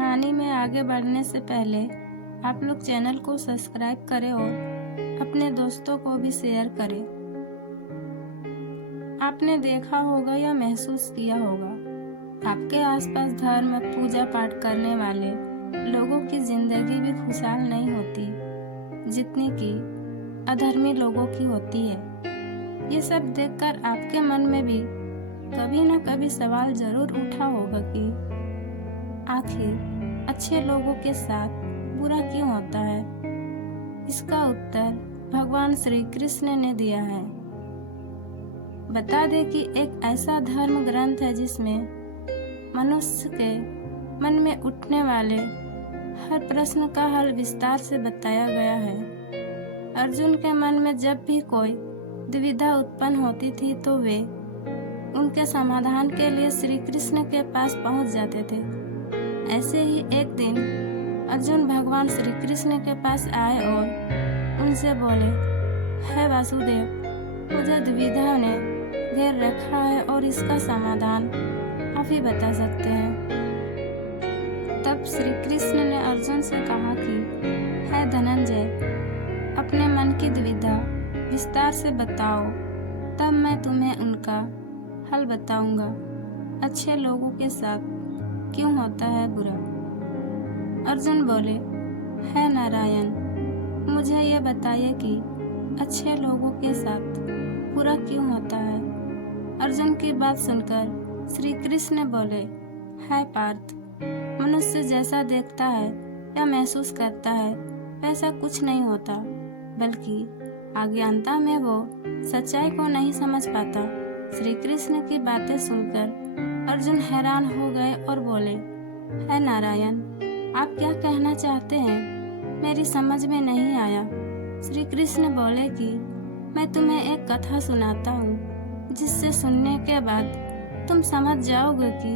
कहानी में आगे बढ़ने से पहले आप लोग चैनल को सब्सक्राइब करें और अपने दोस्तों को भी शेयर करें। आपने देखा होगा या महसूस किया होगा, आपके आसपास धर्म पूजा पाठ करने वाले लोगों की जिंदगी भी खुशहाल नहीं होती जितनी कि अधर्मी लोगों की होती है। ये सब देखकर आपके मन में भी कभी न कभी सवाल जरूर उठा होगा कि आखिर अच्छे लोगों के साथ बुरा क्यों होता है। इसका उत्तर भगवान श्री कृष्ण ने दिया है। बता दें कि एक ऐसा धर्म ग्रंथ है जिसमें मनुष्य के मन में उठने वाले हर प्रश्न का हल विस्तार से बताया गया है। अर्जुन के मन में जब भी कोई दुविधा उत्पन्न होती थी तो वे उनके समाधान के लिए श्री कृष्ण के पास पहुंच जाते थे। ऐसे ही एक दिन अर्जुन भगवान श्री कृष्ण के पास आए और उनसे बोले, हे वासुदेव, मुझे दुविधा ने घेर रखा है और इसका समाधान आप ही बता सकते हैं। तब श्री कृष्ण ने अर्जुन से कहा कि हे धनंजय, अपने मन की दुविधा विस्तार से बताओ, तब मैं तुम्हें उनका हल बताऊंगा। अच्छे लोगों के साथ क्यों होता है बुरा? अर्जुन बोले, हे नारायण, मुझे ये बताइए कि अच्छे लोगों के साथ बुरा क्यों होता है। अर्जुन की बात सुनकर श्री कृष्ण बोले, हे पार्थ, मनुष्य जैसा देखता है या महसूस करता है वैसा कुछ नहीं होता, बल्कि अज्ञानता में वो सच्चाई को नहीं समझ पाता। श्री कृष्ण की बातें सुनकर अर्जुन हैरान हो गए और बोले, हे नारायण, आप क्या कहना चाहते हैं? मेरी समझ में नहीं आया। श्री कृष्ण बोले कि मैं तुम्हें एक कथा सुनाता हूँ, जिससे सुनने के बाद तुम समझ जाओगे कि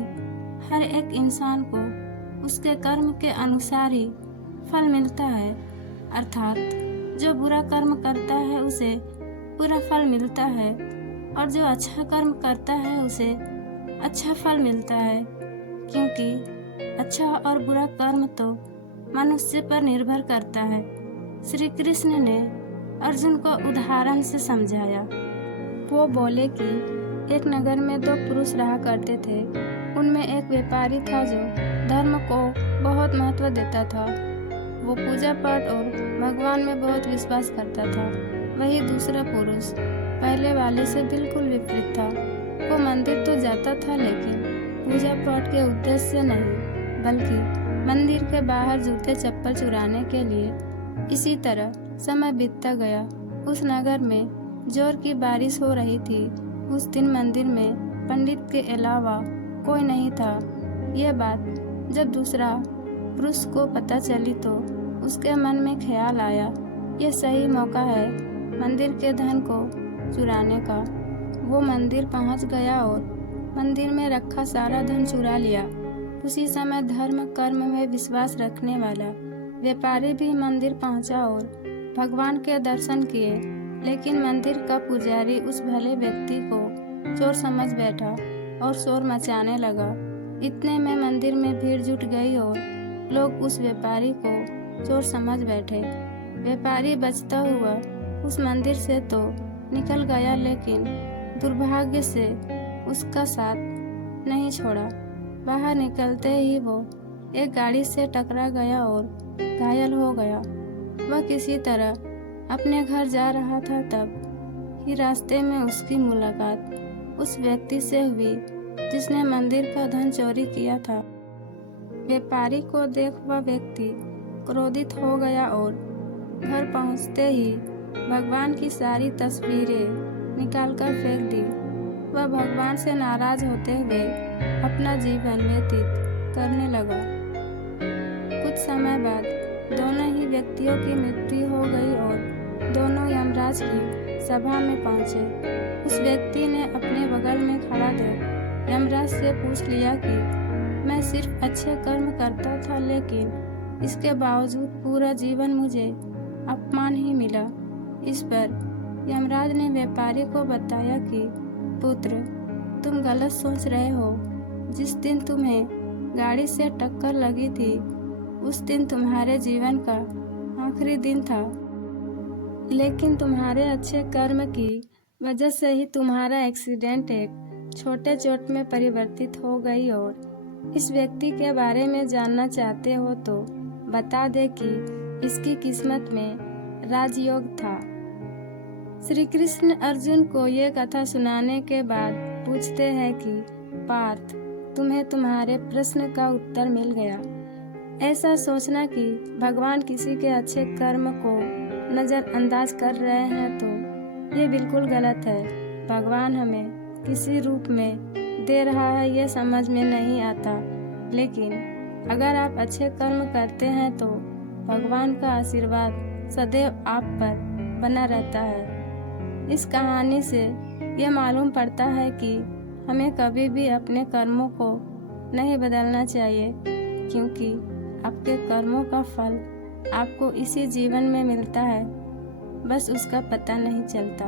हर एक इंसान को उसके कर्म के अनुसार ही फल मिलता है। अर्थात जो बुरा कर्म करता है उसे बुरा फल मिलता है और जो अच्छा कर्म करता है उसे अच्छा फल मिलता है, क्योंकि अच्छा और बुरा कर्म तो मनुष्य पर निर्भर करता है। श्री कृष्ण ने अर्जुन को उदाहरण से समझाया। वो बोले कि एक नगर में दो पुरुष रहा करते थे। उनमें एक व्यापारी था जो धर्म को बहुत महत्व देता था। वो पूजा पाठ और भगवान में बहुत विश्वास करता था। वही दूसरा पुरुष पहले वाले से बिल्कुल विपरीत था। वो मंदिर तो जाता था, लेकिन पूजा पाठ के उद्देश्य से नहीं, बल्कि मंदिर के बाहर जूते चप्पल चुराने के लिए। इसी तरह समय बीतता गया। उस नगर में जोर की बारिश हो रही थी। उस दिन मंदिर में पंडित के अलावा कोई नहीं था। यह बात जब दूसरा पुरुष को पता चली तो उसके मन में ख्याल आया, यह सही मौका है मंदिर के धन को चुराने का। वो मंदिर पहुंच गया और मंदिर में रखा सारा धन चुरा लिया। उसी समय धर्म कर्म में विश्वास रखने वाला व्यापारी भी मंदिर पहुंचा और भगवान के दर्शन किए, लेकिन मंदिर का पुजारी उस भले व्यक्ति को चोर समझ बैठा और शोर मचाने लगा। इतने में मंदिर में भीड़ जुट गई और लोग उस व्यापारी को चोर समझ बैठे। व्यापारी बचता हुआ उस मंदिर से तो निकल गया, लेकिन दुर्भाग्य से उसका साथ नहीं छोड़ा। बाहर निकलते ही वो एक गाड़ी से टकरा गया और घायल हो गया। वह किसी तरह अपने घर जा रहा था, तब ही रास्ते में उसकी मुलाकात उस व्यक्ति से हुई जिसने मंदिर का धन चोरी किया था। व्यापारी को देख वह व्यक्ति क्रोधित हो गया और घर पहुंचते ही भगवान की सारी तस्वीरें निकालकर फेंक दी। वह भगवान से नाराज होते हुए अपना जीवन व्यतीत करने लगा। कुछ समय बाद दोनों ही व्यक्तियों की मृत्यु हो गई और दोनों यमराज की सभा में पहुंचे। उस व्यक्ति ने अपने बगल में खड़ा देख यमराज से पूछ लिया कि मैं सिर्फ अच्छे कर्म करता था, लेकिन इसके बावजूद पूरा जीवन मुझे अपमान ही मिला। इस पर यमराज ने व्यापारी को बताया कि पुत्र, तुम गलत सोच रहे हो। जिस दिन तुम्हें गाड़ी से टक्कर लगी थी, उस दिन तुम्हारे जीवन का आखिरी दिन था, लेकिन तुम्हारे अच्छे कर्म की वजह से ही तुम्हारा एक्सीडेंट एक छोटे चोट में परिवर्तित हो गई। और इस व्यक्ति के बारे में जानना चाहते हो तो बता दे कि इसकी किस्मत में राजयोग था। श्री कृष्ण अर्जुन को ये कथा सुनाने के बाद पूछते हैं कि पार्थ, तुम्हें तुम्हारे प्रश्न का उत्तर मिल गया। ऐसा सोचना कि भगवान किसी के अच्छे कर्म को नज़रअंदाज कर रहे हैं तो ये बिल्कुल गलत है। भगवान हमें किसी रूप में दे रहा है ये समझ में नहीं आता, लेकिन अगर आप अच्छे कर्म करते हैं तो भगवान का आशीर्वाद सदैव आप पर बना रहता है। इस कहानी से ये मालूम पड़ता है कि हमें कभी भी अपने कर्मों को नहीं बदलना चाहिए, क्योंकि आपके कर्मों का फल आपको इसी जीवन में मिलता है, बस उसका पता नहीं चलता।